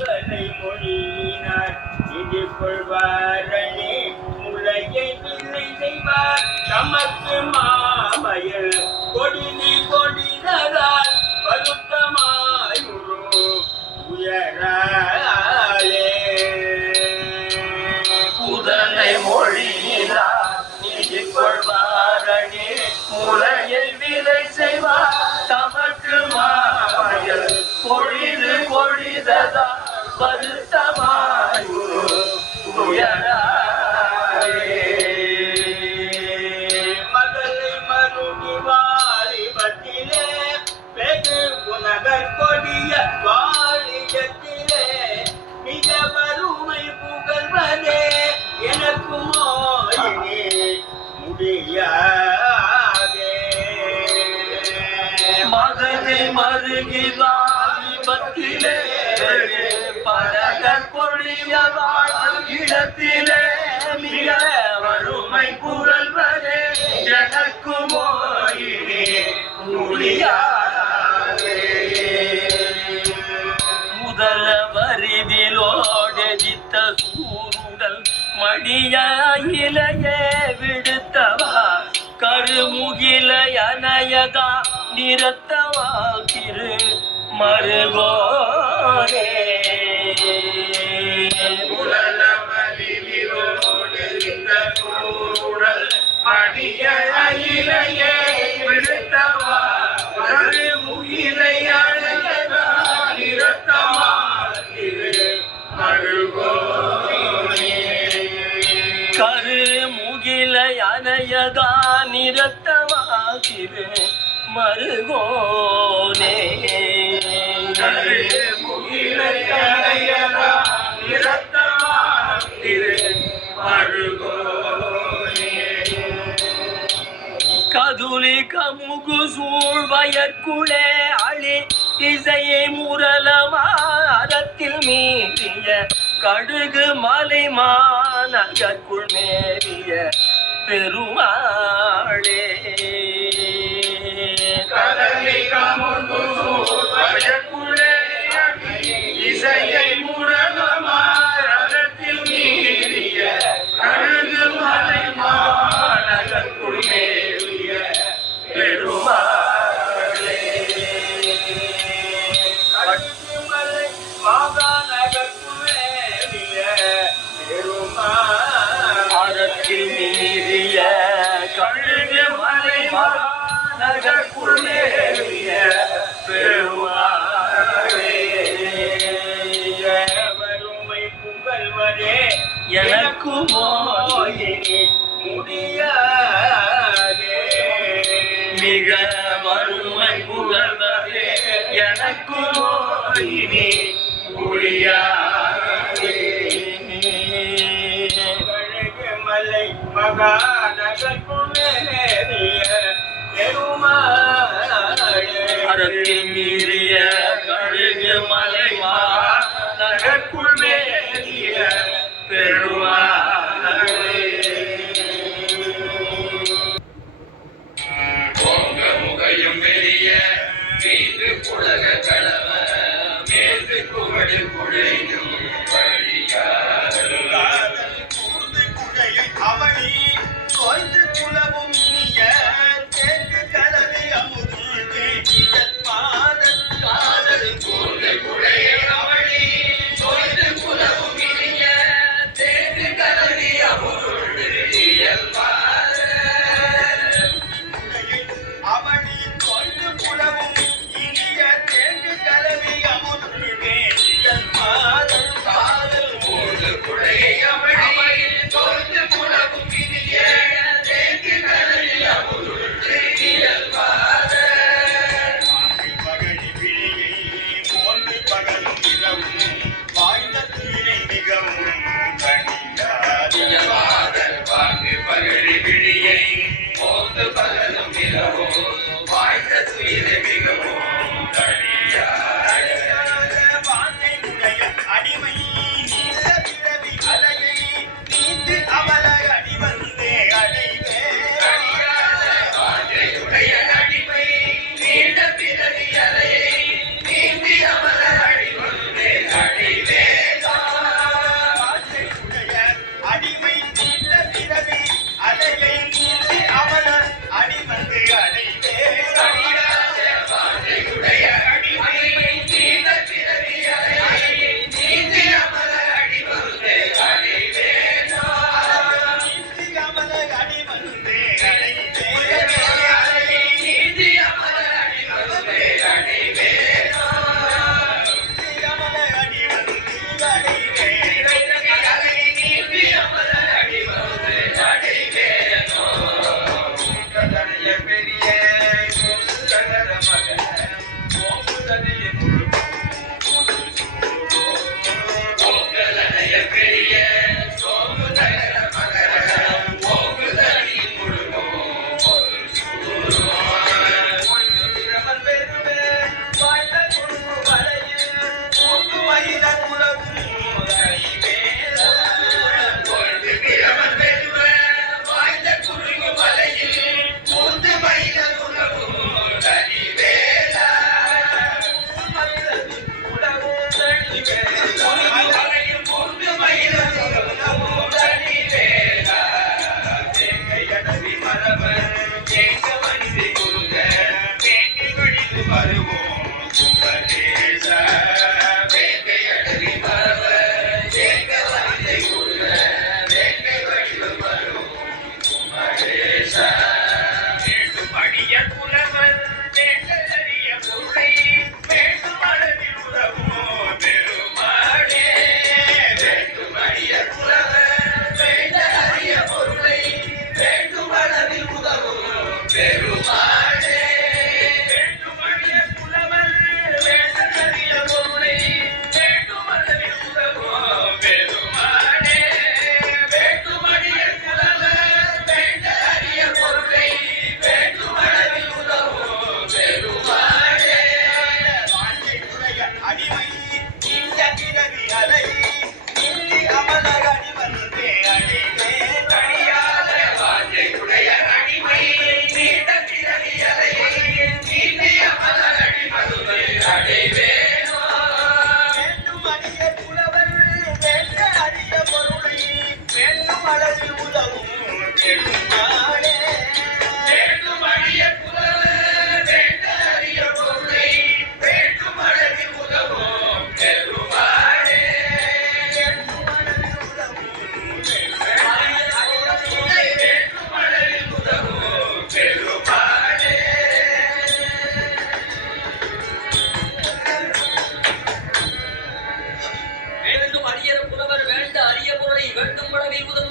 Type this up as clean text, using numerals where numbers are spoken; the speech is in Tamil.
புகழை மொழியினார் இது கொள்வாரணி முளையை இல்லை செய்வார் தமக்கு மாமயல் கொடிதி கொடினதால் வருத்தமாயுரு உயராலே புதனை மொழியினார் இது கொள்வாரணி முளையை விலை செய்வார் தமக்கு மாமயல் கொடிது கொடிததா வருத்தமாயுரு உயராலே மகளை மருகி வாலிபத்திலே வெகு புனகர் கொடிய வாலியத்திலே மிக வறுமை புகழ்வதே எனக்குமோ இனி முடியாதே மகனை மருகி வாலிபத்திலே பனகர் கொடிய வாலிடத்திலே மிக வறுமை புகழ்வதே எனக்குமோ இனி முடியாதே முதல வரிதிலோடெதித்த சூருடல் மடிய இலையே விடுத்தவா கருமுகில அனயதா நிறத்தவா திரு மருகோனே முதல வரிதிலோடெதித்த சூருடல் மடிய இலையே விடுத்தவா கருமுகிலை அனயதா நிறத்தவா திரு மருகோனே கருமுகிலை அனயதா நிறத்தவா திரு மருகோனே கருமுகிலை அனயதா நிறத்தவா திரு மருகோனே கதுலி கமுகு சூழ் வயற்குளே அழி இசையை முரளமாரத்தில் மீறிய கடுகு மலை மாநகர்க்குள் மேறிய பெருமாளே கதலி கமுகு சூழ் வயற்குளே இசையை முரளமாரத்தில் மீறிய கடுகு மலை மாநகர்க்குள் மேறிய பெருமாளே கடுகுமலை மாநகர்க்குள் மேறிய பெருமாளத்தில் மீறிய கடுகு மலை மாநகர்க்குள் மேறிய பெருமாளே வறுமை புகழ்வரே எனக்குமோ இனி முடியாதே மிக வறுமை புகழ்வரே எனக்குமோ இனி முடியாதே கழுகு மலை மகாநகர்க்குள் மேறிய பெருமாளே அறத்தில் மீறிய கழுகு மலை மாநகர்க்குள் மேறிய பெருமாளே பொங்க முகையும் பெரிய தீந்து புலக கடவ மேற்கு குவடு குழையும் கூர்ந்து குழையும் அவனி தோய்ந்து குலவும் இனிய தேர்ந்து கலவை அமுதுள் வேண்டியல் பாதல் காதல் கூர்ந்து குழையும் அவனி தோய்ந்து குலவும் இனிய தேர்ந்து கலவை அமுதுள் வேண்டியல் அவனி தோய்ந்து குலவும் இனிய தேர்ந்து கலவை அமுதுள் வேண்டியல் பாதல் காதல் கூர்ந்து இந்த பிறவி அலை இன்னி அமலர் அடிவந்தே அடைவேன் அழியாத வாழ்க்கையுடைய அடிமை நீண்ட பிறவி அலையை நீந்திய மலரடி மதுவை அடைவேனோ. வேண்டும் அடிய புலவர் வேண்ட அரிய பொருளை வேண்டும் அளவில் உதவும் பெருமாளே வேண்டும் அழிய புலவர் வேண்ட அரிய பொருளை வேண்டும் அளவில் உதவும் பெருமாளே. வேண்டும் அளவில் உதவும் வேண்டும் அளவில் உதவும் பெருமாளே. வேண்டும் அரியர் புலவர் வேண்ட அரிய பொருளை வேண்டும் அளவில் உதவும்